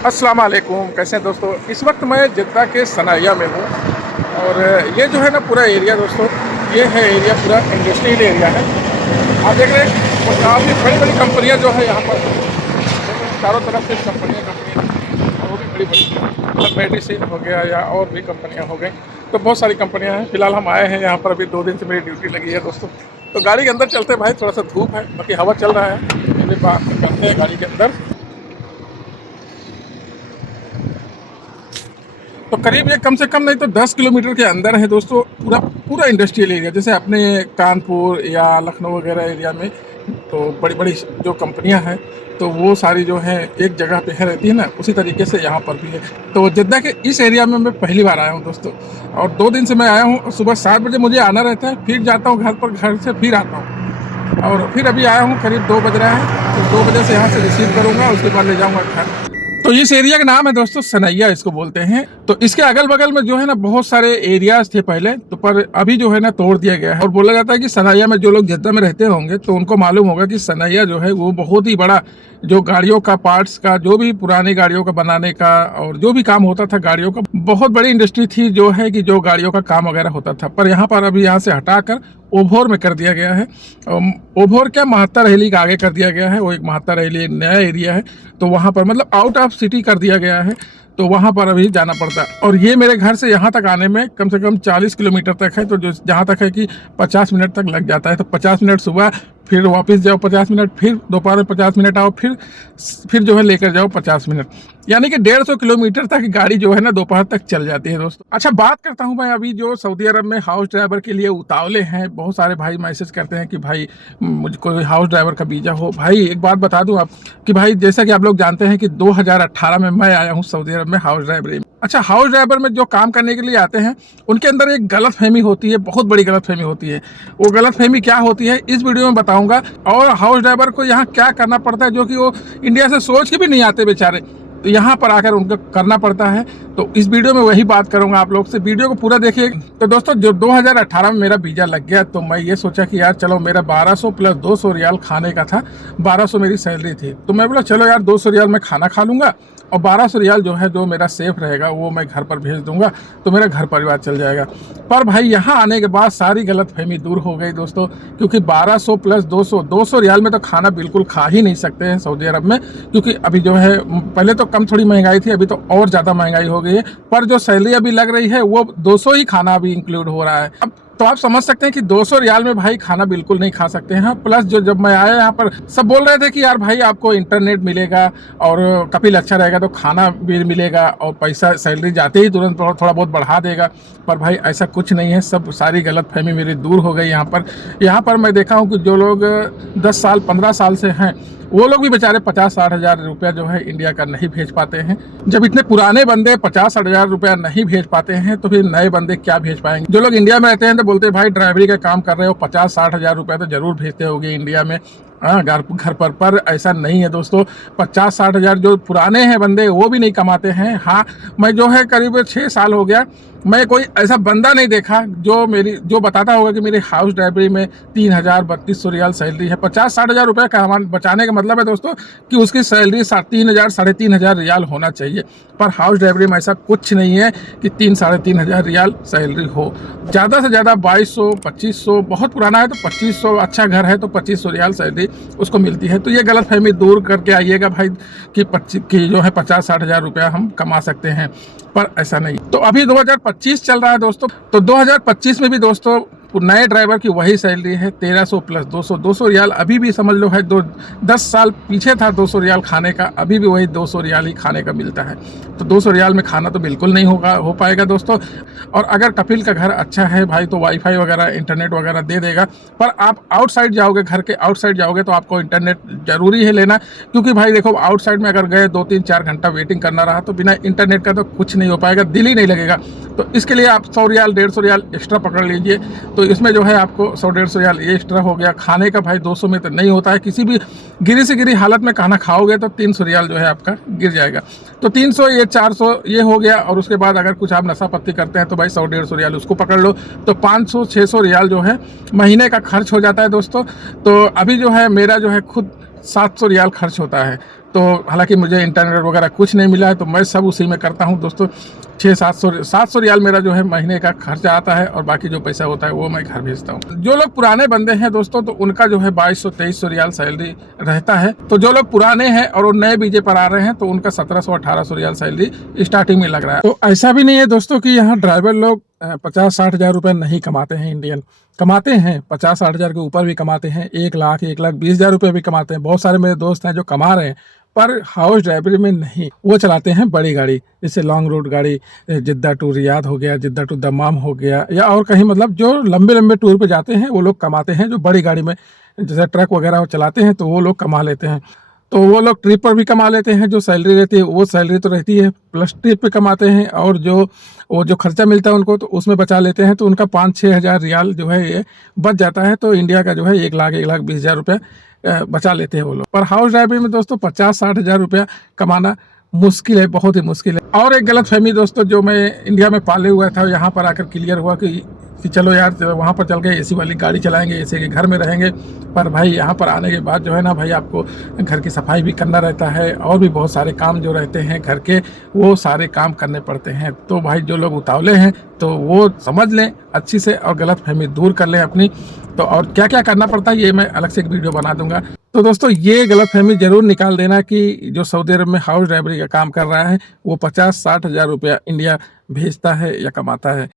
अस्सलाम वालेकुम। कैसे हैं दोस्तों? इस वक्त मैं जिद्दा के सनाया में हूँ और ये जो है ना पूरा एरिया दोस्तों, ये है एरिया पूरा इंडस्ट्रियल एरिया है। आप देख रहे हैं काफ़ी बड़ी बड़ी कंपनियाँ जो है यहाँ पर चारों तरफ से कंपनियाँ और वो भी बड़ी बड़ी, मतलब मेडिसिन हो गया या और भी कंपनियाँ हो गई, तो बहुत सारी कंपनियाँ हैं। फिलहाल हम आए हैं यहाँ पर, अभी 2 दिन से मेरी ड्यूटी लगी है दोस्तों। तो गाड़ी के अंदर चलते हैं भाई, थोड़ा सा धूप है, बाकी हवा चल रहा है। मेरे बात करते हैं गाड़ी के अंदर। तो करीब ये कम से कम नहीं तो 10 किलोमीटर के अंदर है दोस्तों, पूरा पूरा इंडस्ट्रियल एरिया। जैसे अपने कानपुर या लखनऊ वगैरह एरिया में तो बड़ी बड़ी जो कंपनियां हैं तो वो सारी जो है एक जगह पे है रहती है ना, उसी तरीके से यहाँ पर भी है। तो जिद्दा के इस एरिया में मैं पहली बार आया हूँ दोस्तों, और 2 दिन से मैं आया हूँ। सुबह 7 बजे मुझे आना रहता है, फिर जाता हूँ घर पर, घर से फिर आता हूँ और फिर अभी आया हूँ, करीब 2 बज रहा है। तो 2 बजे से यहाँ से रिसीव करूँगा, उसके बाद ले जाऊँगा घर। तो इस एरिया का नाम है दोस्तों सनैया, इसको बोलते हैं। तो इसके अगल बगल में जो है ना बहुत सारे एरियाज थे पहले तो, पर अभी जो है ना तोड़ दिया गया है। और बोला जाता है कि सनैया में जो लोग जिद्दा में रहते होंगे तो उनको मालूम होगा कि सनैया जो है वो बहुत ही बड़ा, जो गाड़ियों का पार्ट्स का, जो भी पुरानी गाड़ियों का बनाने का और जो भी काम होता था गाड़ियों का, बहुत बड़ी इंडस्ट्री थी जो है कि जो गाड़ियों का काम वगैरह होता था। पर यहाँ पर अभी यहाँ से हटाकर ओभोर में कर दिया गया है। ओभोर क्या, महात्मा रैली का आगे कर दिया गया है। वो एक महात्मा रैली नया एरिया है, तो वहाँ पर मतलब आउट ऑफ सिटी कर दिया गया है, तो वहाँ पर अभी जाना पड़ता है। और ये मेरे घर से यहाँ तक आने में कम से कम 40 किलोमीटर तक है, तो जो जहाँ तक है कि 50 मिनट तक लग जाता है। तो 50 मिनट सुबह, फिर वापस जाओ 50 मिनट, फिर दोपहर में 50 मिनट आओ, फिर जो है लेकर जाओ 50 मिनट, यानी कि 150 किलोमीटर तक गाड़ी जो है ना दोपहर तक चल जाती है दोस्तों। अच्छा, बात करता हूँ मैं अभी जो सऊदी अरब में हाउस ड्राइवर के लिए उतावले हैं। बहुत सारे भाई मैसेज करते हैं कि भाई मुझको हाउस ड्राइवर का वीज़ा हो। भाई एक बात बता दूं आप कि भाई जैसा कि आप लोग जानते हैं कि 2018 में मैं आया हूँ सऊदी अरब में हाउस ड्राइवरी में। अच्छा, हाउस ड्राइवर में जो काम करने के लिए आते हैं उनके अंदर एक गलत फहमी होती है, बहुत बड़ी गलत फहमी होती है। वो गलत फहमी क्या होती है इस वीडियो में बताऊंगा, और हाउस ड्राइवर को यहाँ क्या करना पड़ता है जो कि वो इंडिया से सोच के भी नहीं आते बेचारे, तो यहाँ पर आकर उनको करना पड़ता है। तो इस वीडियो में वही बात करूंगा आप लोग से, वीडियो को पूरा देखिए। तो दोस्तों जो 2018 में मेरा वीज़ा लग गया तो मैं ये सोचा कि यार चलो, मेरा 1200 प्लस 200 रियाल खाने का था, 1200 मेरी सैलरी थी। तो मैं बोला चलो यार 200 रियाल मैं खाना खा लूँगा और 1200 रियाल जो है जो मेरा सेफ रहेगा वो मैं घर पर भेज दूंगा, तो मेरा घर परिवार चल जाएगा। पर भाई यहाँ आने के बाद सारी गलतफहमी दूर हो गई दोस्तों, क्योंकि 1200 प्लस 200 रियाल में तो खाना बिल्कुल खा ही नहीं सकते हैं सऊदी अरब में, क्योंकि अभी जो है पहले तो कम थोड़ी महंगाई थी, अभी तो और ज़्यादा महंगाई हो गई है। पर जो सैलरी अभी लग रही है वो 200 ही खाना अभी इंक्लूड हो रहा है। अब तो आप समझ सकते हैं कि 200 रियाल में भाई खाना बिल्कुल नहीं खा सकते हैं। प्लस जो जब मैं आया यहाँ पर सब बोल रहे थे कि यार भाई आपको इंटरनेट मिलेगा और कपिल अच्छा रहेगा तो खाना भी मिलेगा और पैसा सैलरी जाते ही तुरंत थोड़ा बहुत बढ़ा देगा। पर भाई ऐसा कुछ नहीं है, सब सारी गलतफहमी मेरी दूर हो गई। यहाँ पर मैं देखा हूँ कि जो लोग 10 साल 15 साल से हैं वो लोग भी बेचारे 50-60 हज़ार रुपया जो है इंडिया का नहीं भेज पाते हैं। जब इतने पुराने बंदे 50-60 हज़ार रुपया नहीं भेज पाते हैं तो फिर नए बंदे क्या भेज पाएंगे। जो लोग इंडिया में रहते हैं तो बोलते हैं भाई ड्राइवरी का काम कर रहे हो, 50-60 हज़ार रुपया तो जरूर भेजते होगे इंडिया में, हाँ घर पर ऐसा नहीं है दोस्तों। 50-60 हज़ार जो पुराने हैं बंदे वो भी नहीं कमाते हैं। हाँ, मैं जो है करीब 6 साल हो गया, मैं कोई ऐसा बंदा नहीं देखा जो बताता होगा कि मेरी हाउस ड्राइवरी में 3000 3200 रियाल सैलरी है। 50-60 हज़ार रुपये का बचाने का मतलब है दोस्तों कि उसकी सैलरी 3000 3500 रियाल होना चाहिए। पर हाउस ड्राइवरी में ऐसा कुछ नहीं है कि 3-3.5 रियाल सैलरी हो। ज़्यादा से ज़्यादा 2200 2500, बहुत पुराना है तो 2500, अच्छा घर है तो 2500 रियाल सैलरी उसको मिलती है। तो ये गलत फहमी दूर करके आइएगा भाई कि जो है 50-60 हज़ार रुपया हम कमा सकते हैं, पर ऐसा नहीं। तो अभी 2025 चल रहा है दोस्तों, तो 2025 में भी दोस्तों नए ड्राइवर की वही सैलरी है 1300 प्लस 200 रियाल। अभी भी समझ लो है 10 साल पीछे था 200 रियाल खाने का, अभी भी वही 200 रियाल ही खाने का मिलता है। तो 200 रियाल में खाना तो बिल्कुल नहीं हो पाएगा दोस्तों। और अगर कपिल का घर अच्छा है भाई तो वाईफाई वगैरह इंटरनेट वगैरह दे देगा। पर आप आउटसाइड जाओगे, घर के आउटसाइड जाओगे तो आपको इंटरनेट जरूरी है लेना, क्योंकि भाई देखो आउटसाइड में अगर गए 2-3-4 घंटा वेटिंग करना रहा तो बिना इंटरनेट का तो कुछ नहीं हो पाएगा, दिल ही नहीं लगेगा। तो इसके लिए आप 100 रियाल 150 रियाल एक्स्ट्रा पकड़ लीजिए। तो इसमें जो है आपको 100-150 रियाल ये एक्स्ट्रा हो गया। खाने का भाई 200 में तो नहीं होता है, किसी भी गिरी से गिरी हालत में खाना खाओगे तो 300 रियाल जो है आपका गिर जाएगा। तो 300 ये 400 ये हो गया। और उसके बाद अगर कुछ आप नशा पत्ती करते हैं तो भाई 100-150 रियाल उसको पकड़ लो, तो 500-600 रियाल जो है महीने का खर्च हो जाता है दोस्तों। तो अभी जो है मेरा जो है खुद 700 रियाल खर्च होता है। तो हालांकि मुझे इंटरनेट वगैरह कुछ नहीं मिला है, तो मैं सब उसी में करता हूँ दोस्तों। 600-700 रियाल मेरा जो है महीने का खर्चा आता है, और बाकी जो पैसा होता है वो मैं घर भेजता हूँ। जो लोग पुराने बंदे हैं दोस्तों, तो उनका जो है 2200-2300 रियाल सैलरी रहता है। तो जो लोग पुराने हैं और वो नए वीजे पर आ रहे हैं, तो उनका 1700-1800 रियाल सैलरी स्टार्टिंग में लग रहा है। तो ऐसा भी नहीं है दोस्तों कि यहाँ ड्राइवर लोग 50-60 हज़ार रुपये नहीं कमाते हैं। इंडियन कमाते हैं, 50-60 हज़ार के ऊपर भी कमाते हैं, 1,20,000 रुपये भी कमाते हैं। बहुत सारे मेरे दोस्त हैं जो कमा रहे हैं, पर हाउस ड्राइवरी में नहीं। वो चलाते हैं बड़ी गाड़ी, जैसे लॉन्ग रूट गाड़ी, जिद्दा टू रियाद हो गया, जिद्दा टू दमाम हो गया, या और कहीं, मतलब जो लंबे लंबे टूर पे जाते हैं वो लोग कमाते हैं। जो बड़ी गाड़ी में जैसे ट्रक वगैरह चलाते हैं, तो वो लोग कमा लेते हैं। तो वो लोग ट्रिप पर भी कमा लेते हैं। जो सैलरी रहती है वो सैलरी तो रहती है, प्लस ट्रिप पे कमाते हैं, और जो खर्चा मिलता है उनको, तो उसमें बचा लेते हैं। तो उनका 5-6 हज़ार रियाल जो है ये बच जाता है। तो इंडिया का जो है 1,20,000 रुपये बचा लेते हैं वो लोग। पर हाउस ड्राइवरी में दोस्तों 50-60 हज़ार रुपया कमाना मुश्किल है, बहुत ही मुश्किल है। और एक गलत फहमी दोस्तों जो मैं इंडिया में पाले हुआ था, यहाँ पर आकर क्लियर हुआ कि चलो यार, वहाँ पर चल के एसी वाली गाड़ी चलाएंगे, एसी के घर में रहेंगे। पर भाई यहाँ पर आने के बाद जो है ना भाई, आपको घर की सफाई भी करना रहता है, और भी बहुत सारे काम जो रहते हैं घर के, वो सारे काम करने पड़ते हैं। तो भाई जो लोग उतावले हैं, तो वो समझ लें अच्छी से, और गलत फहमी दूर कर लें अपनी। तो और क्या क्या करना पड़ता है ये मैं अलग से एक वीडियो बना दूंगा। तो दोस्तों ये गलतफहमी जरूर निकाल देना कि जो सऊदी अरब में हाउस ड्राइवरी का काम कर रहा है, वो 50-60 हज़ार रुपया इंडिया भेजता है या कमाता है।